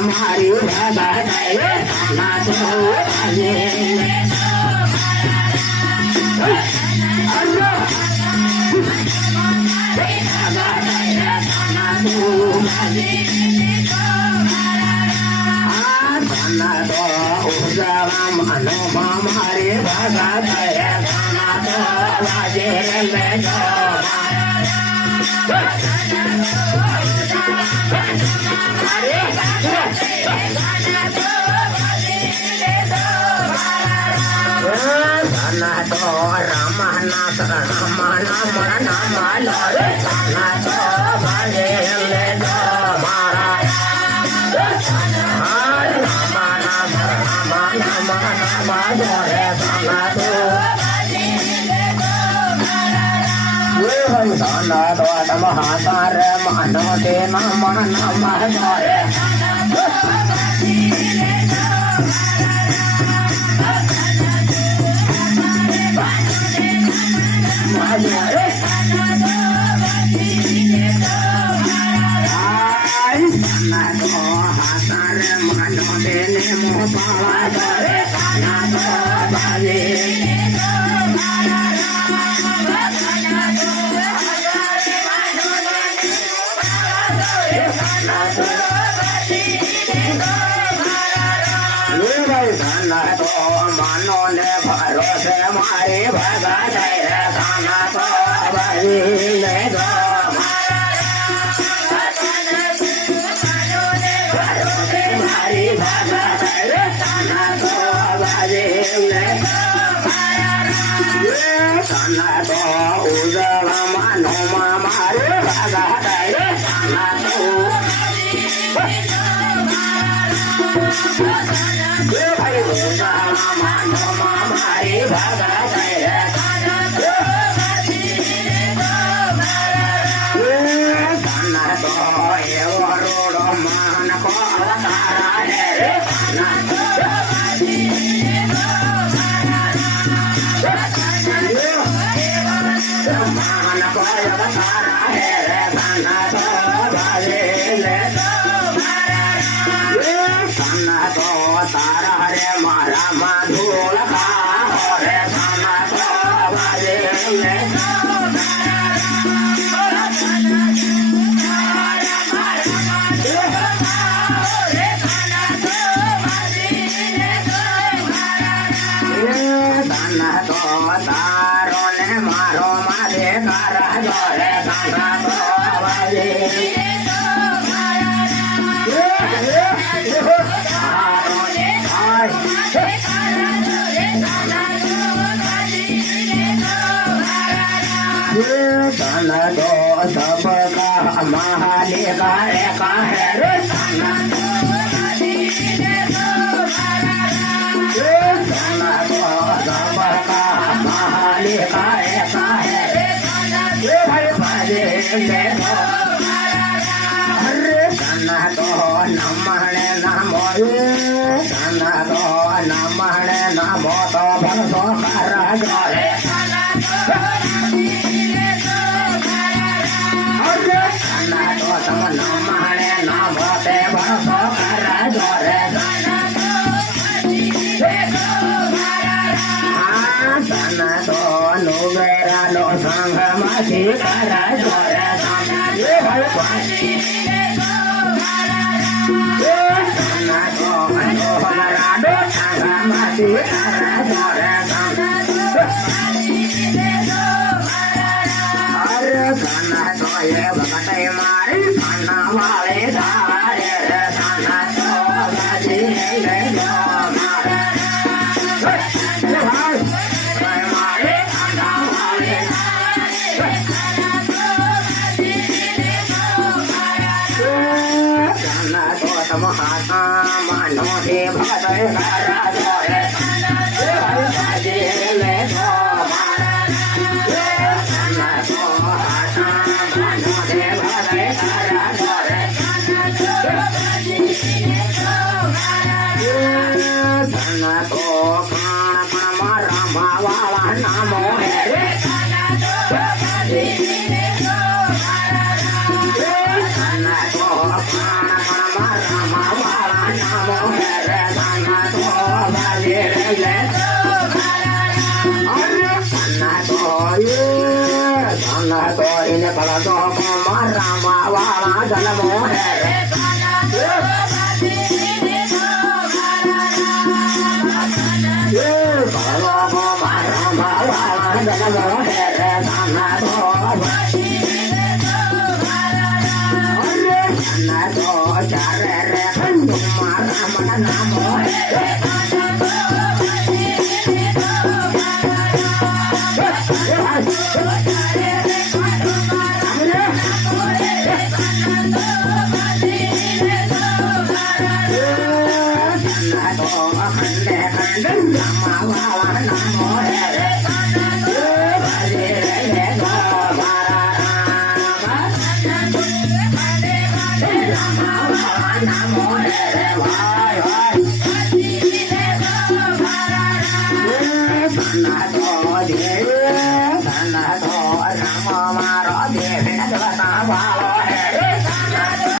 મારી ભગત ના તો મનો મારી ભગત ના તો વાજે રે મહાતારે માનો તે નમ નમ ધરે હાતારે માનો તેને મો પાવા ધરે ના તો બાજે માનો ને ભરોસે મારી ભગત ખાના તો બની લે દો મારી ભગત ખાના તો બની લે ખાના તો ઉજળા માનો મારી ભગત ખાના તો માનો મારી ભગત ખાના તો એવો રોડો માન કો અવતારા રે ખાના માન કો અવતારા રે ખાના તો બાજે લે ખાના તો તારા રે મારા માધુલ ખા રે ખાના તો બાજે લે ખાના તો તારો ને મારો મારે કરા જોરે ખાના તો બાજે खाना तो सबका मालिक रे काहे रे खाना तो सबका मालिक रे काहे रे भाई बाजे ले अरे खाना तो नमणे नमो खाना तो नमणे नमो तो भरसो करा जोरे खाना तो तम नमणे नमो ते भरसो करा जोरे खाना तो नुगेरा नो संग मासी करा जोरे खाना तो मनोहरा दो संग मासी करा जोरे खाना तो ये भगत मारी खाना वाले धारे खाना तो बाजी ले दो मारे खाना वाले खाना तो तुम हाथा मानो दे भगत करा जोरे ધન તો એને કળતો મારા વાળા જન્મો રે Wow.